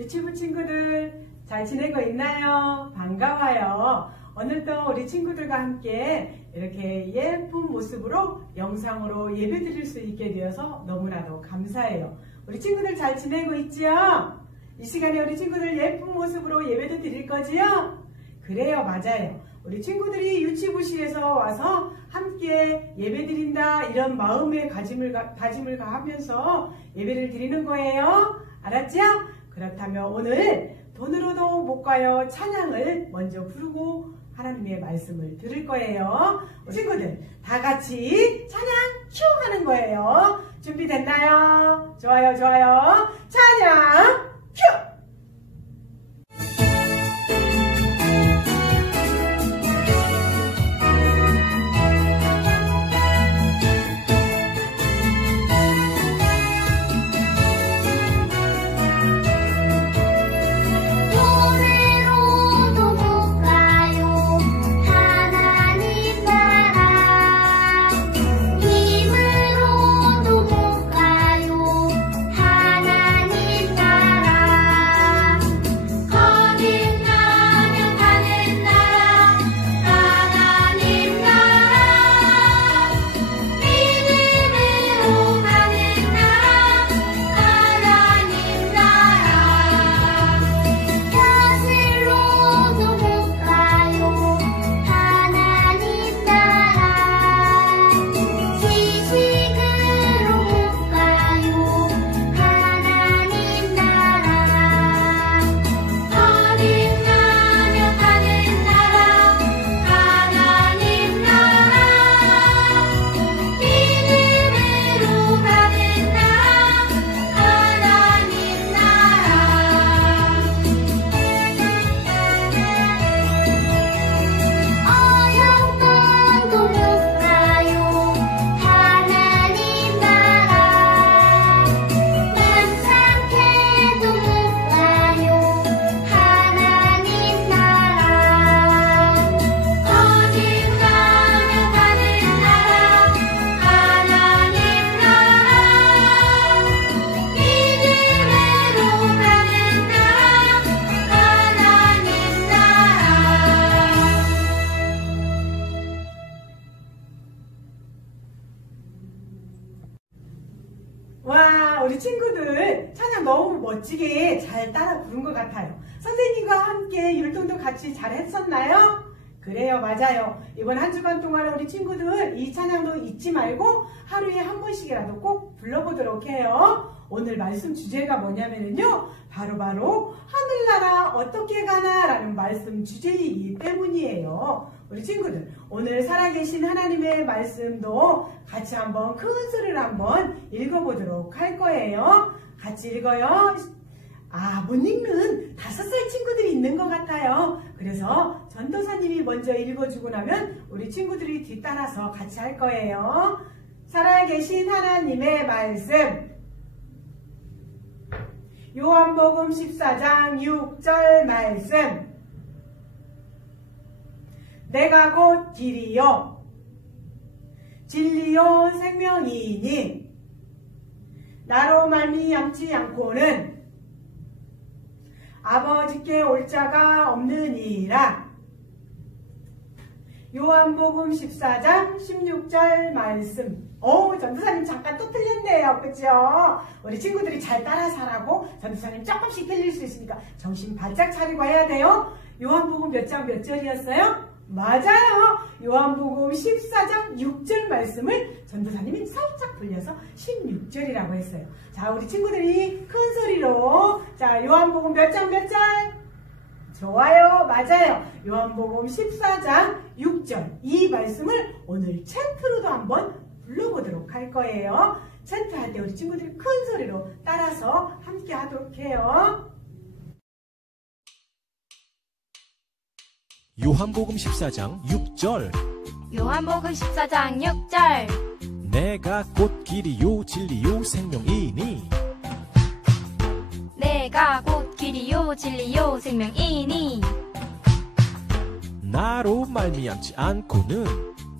유치부 친구들 잘 지내고 있나요? 반가워요. 오늘도 우리 친구들과 함께 이렇게 예쁜 모습으로 영상으로 예배 드릴 수 있게 되어서 너무나도 감사해요. 우리 친구들 잘 지내고 있지요? 이 시간에 우리 친구들 예쁜 모습으로 예배도 드릴 거지요? 그래요, 맞아요. 우리 친구들이 유치부시에서 와서 함께 예배 드린다 이런 마음의 다짐을 하면서 예배를 드리는 거예요. 알았죠? 그렇다면 오늘 돈으로도 못 가요 찬양을 먼저 부르고 하나님의 말씀을 들을 거예요. 친구들 다 같이 찬양 큐 하는 거예요. 준비됐나요? 좋아요, 좋아요. 찬양 큐! 와, 우리 친구들 찬양 너무 멋지게 잘 따라 부른 것 같아요. 선생님과 함께 율동도 같이 잘 했었나요? 그래요, 맞아요. 이번 한 주간 동안 우리 친구들 이 찬양도 잊지 말고 하루에 한 번씩이라도 꼭 불러보도록 해요. 오늘 말씀 주제가 뭐냐면요, 바로 하늘나라 어떻게 가나 라는 말씀 주제이기 때문이에요. 우리 친구들 오늘 살아계신 하나님의 말씀도 같이 한번 큰 소리로 한번 읽어보도록 할 거예요. 같이 읽어요. 못 읽는 5살 친구들이 있는 것 같아요. 그래서 전도사님이 먼저 읽어주고 나면 우리 친구들이 뒤따라서 같이 할 거예요. 살아계신 하나님의 말씀, 요한복음 14장 6절 말씀. 내가 곧 길이요 진리요 생명이니 나로 말미암지 않고는 아버지께 올 자가 없느니라. 요한복음 14장 16절 말씀. 전도사님 잠깐 또 틀렸네요. 그죠? 우리 친구들이 잘 따라서 하라고 전도사님 조금씩 틀릴 수 있으니까 정신 바짝 차리고 해야 돼요. 요한복음 몇 장 몇 절이었어요? 맞아요. 요한복음 14장 6절 말씀을 전도사님이 살짝 불려서 16절이라고 했어요. 자, 우리 친구들이 큰 소리로 자, 요한복음 몇 장 몇 절? 좋아요. 맞아요. 요한복음 14장 6절 이 말씀을 오늘 찬트로도 한번 불러보도록 할 거예요. 찬트 할 때 우리 친구들이 큰 소리로 따라서 함께 하도록 해요. 요한복음 14장 6절. 요한복음 14장 6절. 내가 곧 길이요 진리요 생명이니 내가 곧 길이요 진리요 생명이니 나로 말미암지 않고는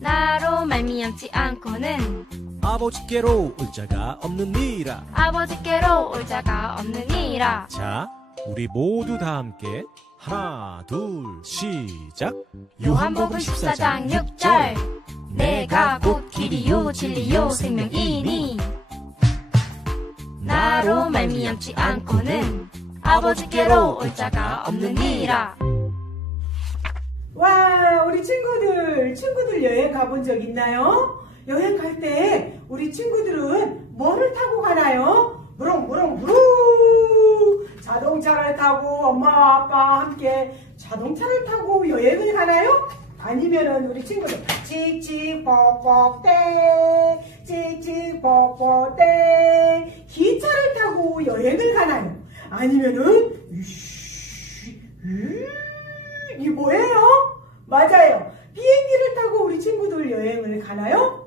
나로 말미암지 않고는 아버지께로 올 자가 없느니라. 아버지께로 올 자가 없느니라. 자, 우리 모두 다 함께 하나 둘 시작. 요한복음 14장 6절 내가 곧 길이요 진리요 생명이니 나로 말미암지 않고는 아버지께로 올 자가 없느니라. 와, 우리 친구들 여행 가본 적 있나요? 여행 갈 때 우리 친구들은 뭐를 타고 가나요? 무릉무릉무릉 자동차를 타고 엄마 아빠 함께 자동차를 타고 여행을 가나요? 아니면은 우리 친구들 찍찍뻑뻑땡 찍찍뻑뻑땡 기차를 타고 여행을 가나요? 아니면은 이게 뭐예요? 맞아요. 비행기를 타고 우리 친구들 여행을 가나요?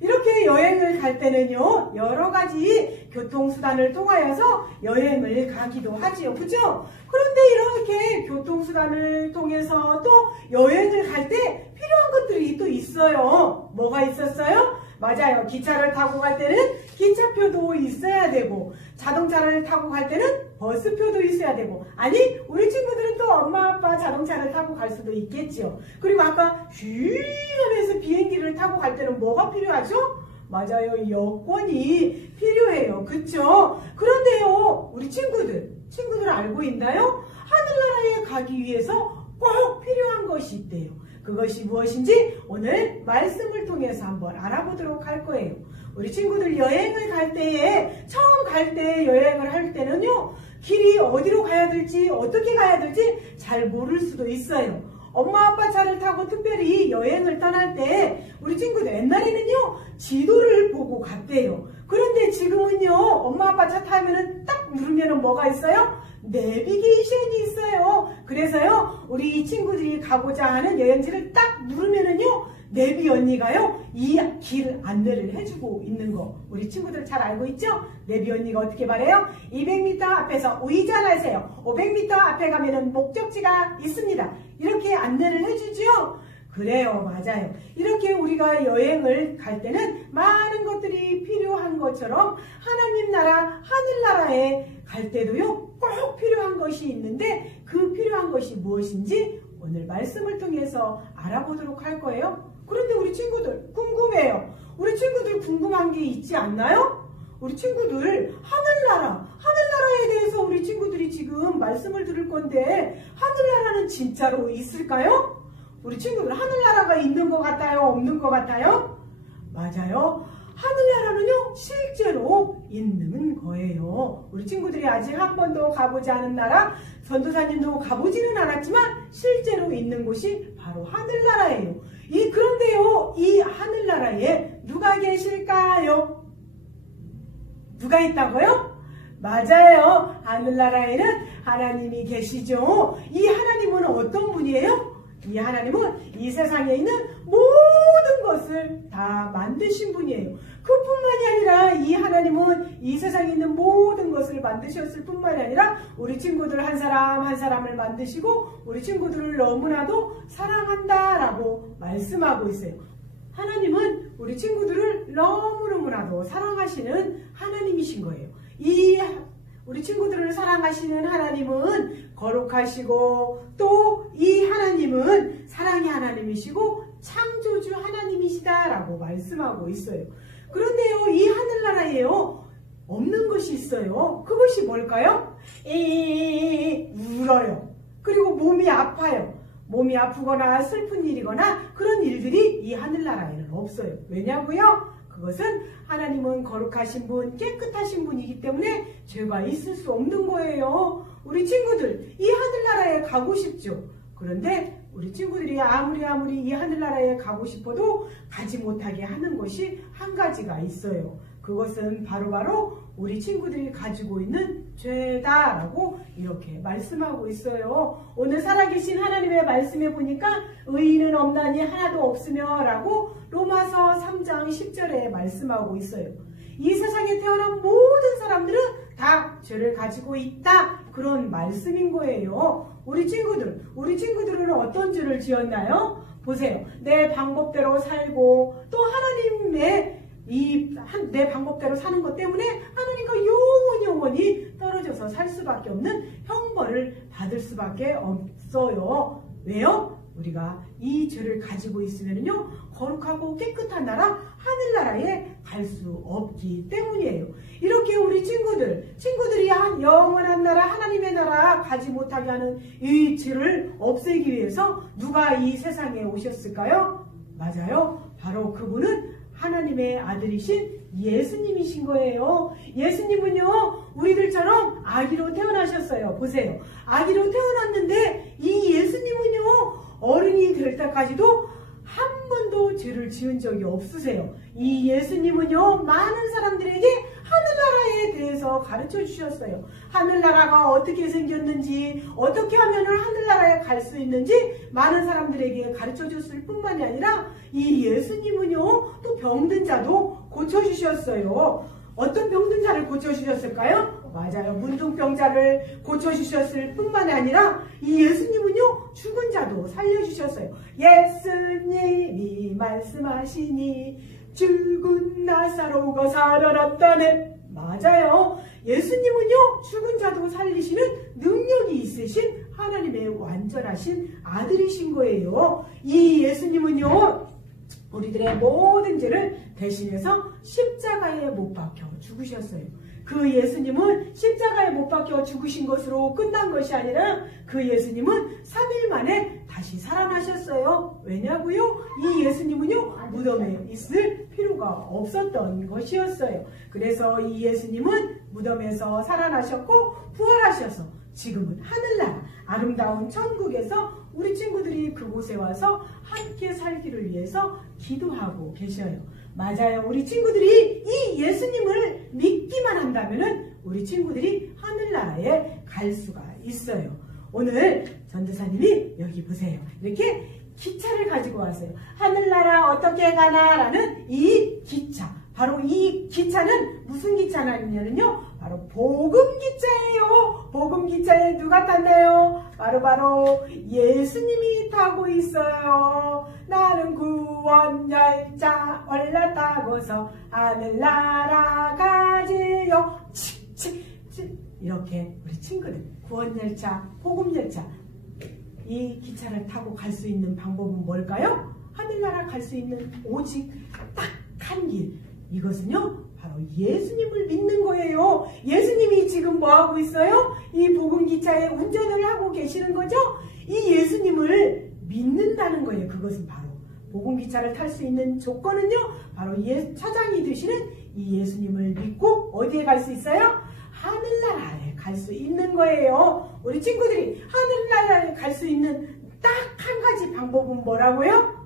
이렇게 여행을 갈 때는요, 여러 가지 교통수단을 통하여서 여행을 가기도 하지요. 그죠? 그런데 이렇게 교통수단을 통해서 또 여행을 갈 때 필요한 것들이 또 있어요. 뭐가 있었어요? 맞아요. 기차를 타고 갈 때는 기차표도 있어야 되고, 자동차를 타고 갈 때는 버스표도 있어야 되고, 아니 우리 친구들은 또 엄마 아빠 자동차를 타고 갈 수도 있겠죠. 그리고 아까 휘 하면서 비행기를 타고 갈 때는 뭐가 필요하죠? 맞아요. 여권이 필요해요. 그쵸? 그런데요, 우리 친구들 알고 있나요? 하늘나라에 가기 위해서 꼭 필요한 것이 있대요. 그것이 무엇인지 오늘 말씀을 통해서 한번 알아보도록 할 거예요. 우리 친구들 여행을 갈 때에, 처음 갈 때 여행을 할 때는요, 길이 어디로 가야 될지, 어떻게 가야 될지 잘 모를 수도 있어요. 엄마 아빠 차를 타고 특별히 여행을 떠날 때 우리 친구들 옛날에는요, 지도를 보고 갔대요. 그런데 지금은요, 엄마 아빠 차 타면은 딱 누르면은 뭐가 있어요? 내비게이션이 있어요. 그래서요, 우리 친구들이 가고자 하는 여행지를 딱 누르면은요, 내비 언니가요, 이 길 안내를 해주고 있는 거 우리 친구들 잘 알고 있죠? 내비 언니가 어떻게 말해요? 200m 앞에서 우회전하세요. 500m 앞에 가면은 목적지가 있습니다. 이렇게 안내를 해주죠? 그래요, 맞아요. 이렇게 우리가 여행을 갈 때는 많은 것들이 필요한 것처럼 하나님 나라, 하늘나라에 갈 때도요, 꼭 필요한 것이 있는데 그 필요한 것이 무엇인지 오늘 말씀을 통해서 알아보도록 할 거예요. 그런데 우리 친구들 궁금해요. 우리 친구들 궁금한 게 있지 않나요? 우리 친구들 하늘나라에 대해서 우리 친구들이 지금 말씀을 들을 건데 하늘나라는 진짜로 있을까요? 우리 친구들 하늘나라가 있는 것 같아요? 없는 것 같아요? 맞아요. 하늘나라는요, 실제로 있는 거예요. 우리 친구들이 아직 한 번도 가보지 않은 나라, 전도사님도 가보지는 않았지만 실제로 있는 곳이 바로 하늘나라예요. 그런데요, 이 하늘나라에 누가 계실까요? 누가 있다고요? 맞아요. 하늘나라에는 하나님이 계시죠. 이 하나님은 어떤 분이에요? 이 하나님은 이 세상에 있는 모든 것을 다 만드신 분이에요. 그뿐만이 아니라 이 하나님은 이 세상에 있는 모든 것을 만드셨을 뿐만이 아니라 우리 친구들 한 사람 한 사람을 만드시고 우리 친구들을 너무나도 사랑한다라고 말씀하고 있어요. 하나님은 우리 친구들을 너무너무나도 사랑하시는 하나님이신 거예요. 우리 친구들을 사랑하시는 하나님은 거룩하시고 또 이 하나님은 사랑의 하나님이시고 창조주 하나님이시다라고 말씀하고 있어요. 그런데요, 이 하늘나라에요, 없는 것이 있어요. 그것이 뭘까요? 울어요. 그리고 몸이 아파요. 몸이 아프거나 슬픈 일이거나 그런 일들이 이 하늘나라에는 없어요. 왜냐고요? 그것은 하나님은 거룩하신 분, 깨끗하신 분이기 때문에 죄가 있을 수 없는 거예요. 우리 친구들, 이 하늘나라에 가고 싶죠? 그런데 우리 친구들이 아무리 이 하늘나라에 가고 싶어도 가지 못하게 하는 것이 한 가지가 있어요. 그것은 바로 우리 친구들이 가지고 있는 죄다라고 이렇게 말씀하고 있어요. 오늘 살아계신 하나님의 말씀에 보니까 의인은 없나니 하나도 없으며 라고 로마서 3장 10절에 말씀하고 있어요. 이 세상에 태어난 모든 사람들은 다 죄를 가지고 있다, 그런 말씀인 거예요. 우리 친구들은 어떤 죄를 지었나요? 보세요. 내 방법대로 살고 또 하나님의 내 방법대로 사는 것 때문에 하나님과 영원히 떨어져서 살 수밖에 없는 형벌을 받을 수밖에 없어요. 왜요? 우리가 이 죄를 가지고 있으면요, 거룩하고 깨끗한 나라, 하늘나라에 갈 수 없기 때문이에요. 이렇게 우리 친구들이 한 영원한 나라, 하나님의 나라 가지 못하게 하는 이 죄를 없애기 위해서 누가 이 세상에 오셨을까요? 맞아요. 바로 그분은 하나님의 아들이신 예수님이신 거예요. 예수님은요, 우리들처럼 아기로 태어나셨어요. 보세요. 아기로 태어났는데 이 예수님은요, 어른이 될 때까지도 한 번도 죄를 지은 적이 없으세요. 이 예수님은요, 많은 사람들에게 하늘나라에 대해서 가르쳐 주셨어요. 하늘나라가 어떻게 생겼는지, 어떻게 하면 하늘나라에 갈 수 있는지 많은 사람들에게 가르쳐 줬을 뿐만이 아니라 이 예수님은요, 또 병든 자도 고쳐주셨어요. 어떤 병든 자를 고쳐주셨을까요? 맞아요. 문둥병자를 고쳐주셨을 뿐만이 아니라 이 예수님은요, 죽은 자도 살려주셨어요. 예수님이 말씀하시니 죽은 나사로가 살아났다네. 맞아요. 예수님은요, 죽은 자도 살리시는 능력이 있으신 하나님의 완전하신 아들이신 거예요. 이 예수님은요, 우리들의 모든 죄를 대신해서 십자가에 못 박혀 죽으셨어요. 그 예수님은 십자가에 못 박혀 죽으신 것으로 끝난 것이 아니라 그 예수님은 3일 만에 다시 살아나셨어요. 왜냐고요? 이 예수님은요, 무덤에 있을 필요가 없었던 것이었어요. 그래서 이 예수님은 무덤에서 살아나셨고 부활하셔서 지금은 하늘나라, 아름다운 천국에서 우리 친구들이 그곳에 와서 함께 살기를 위해서 기도하고 계셔요. 맞아요. 우리 친구들이 이 예수님을 믿기만 한다면 우리 친구들이 하늘나라에 갈 수가 있어요. 오늘 전도사님이 여기 보세요. 이렇게 기차를 가지고 왔어요. 하늘나라 어떻게 가나 라는 이 기차. 바로 이 기차는 무슨 기차냐면요, 바로 복음기차예요. 복음기차에 누가 탔나요? 바로 예수님이 타고 있어요. 나는 구원열차 올라타고서 하늘나라 가지요. 이렇게 우리 친구들 구원열차, 복음열차, 이 기차를 타고 갈 수 있는 방법은 뭘까요? 하늘나라 갈 수 있는 오직 딱 한 길. 이것은요, 바로 예수님을 믿는 거예요. 예수님이 지금 뭐하고 있어요? 이 복음기차에 운전을 하고 계시는 거죠? 이 예수님을 믿는다는 거예요. 그것은 바로 복음기차를 탈 수 있는 조건은요, 바로 차장이 되시는 이 예수님을 믿고 어디에 갈 수 있어요? 하늘나라에 갈 수 있는 거예요. 우리 친구들이 하늘나라에 갈 수 있는 딱 한 가지 방법은 뭐라고요?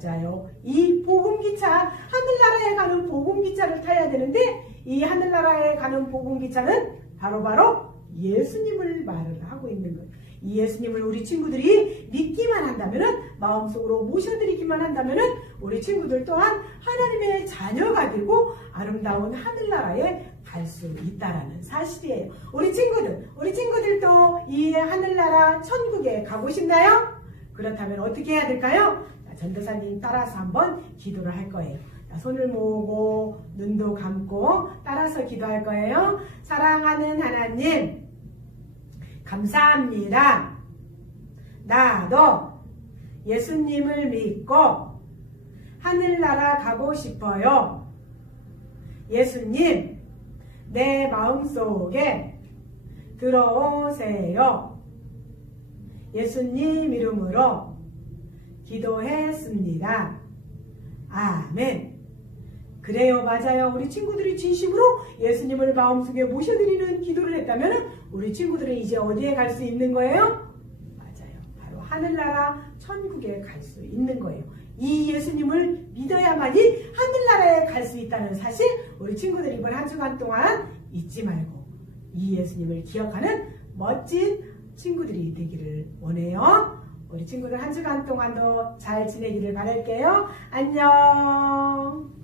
맞아요. 이 복음기차, 하늘나라에 가는 복음기차를 타야 되는데 이 하늘나라에 가는 복음기차는 바로 예수님을 말을 하고 있는 거예요. 이 예수님을 우리 친구들이 믿기만 한다면, 마음속으로 모셔드리기만 한다면 우리 친구들 또한 하나님의 자녀가 되고 아름다운 하늘나라에 갈 수 있다라는 사실이에요. 우리 친구들도 이 하늘나라 천국에 가고 싶나요? 그렇다면 어떻게 해야 될까요? 전도사님 따라서 한번 기도를 할 거예요. 손을 모으고 눈도 감고 따라서 기도할 거예요. 사랑하는 하나님, 감사합니다. 나도 예수님을 믿고 하늘나라 가고 싶어요. 예수님, 내 마음속에 들어오세요. 예수님 이름으로 기도했습니다. 아멘. 그래요, 맞아요. 우리 친구들이 진심으로 예수님을 마음속에 모셔드리는 기도를 했다면 우리 친구들은 이제 어디에 갈 수 있는 거예요? 맞아요. 바로 하늘나라 천국에 갈 수 있는 거예요. 이 예수님을 믿어야만이 하늘나라에 갈 수 있다는 사실, 우리 친구들 이번 한 주간 동안 잊지 말고 이 예수님을 기억하는 멋진 친구들이 되기를 원해요. 우리 친구들 한 주간 동안도 잘 지내기를 바랄게요. 안녕.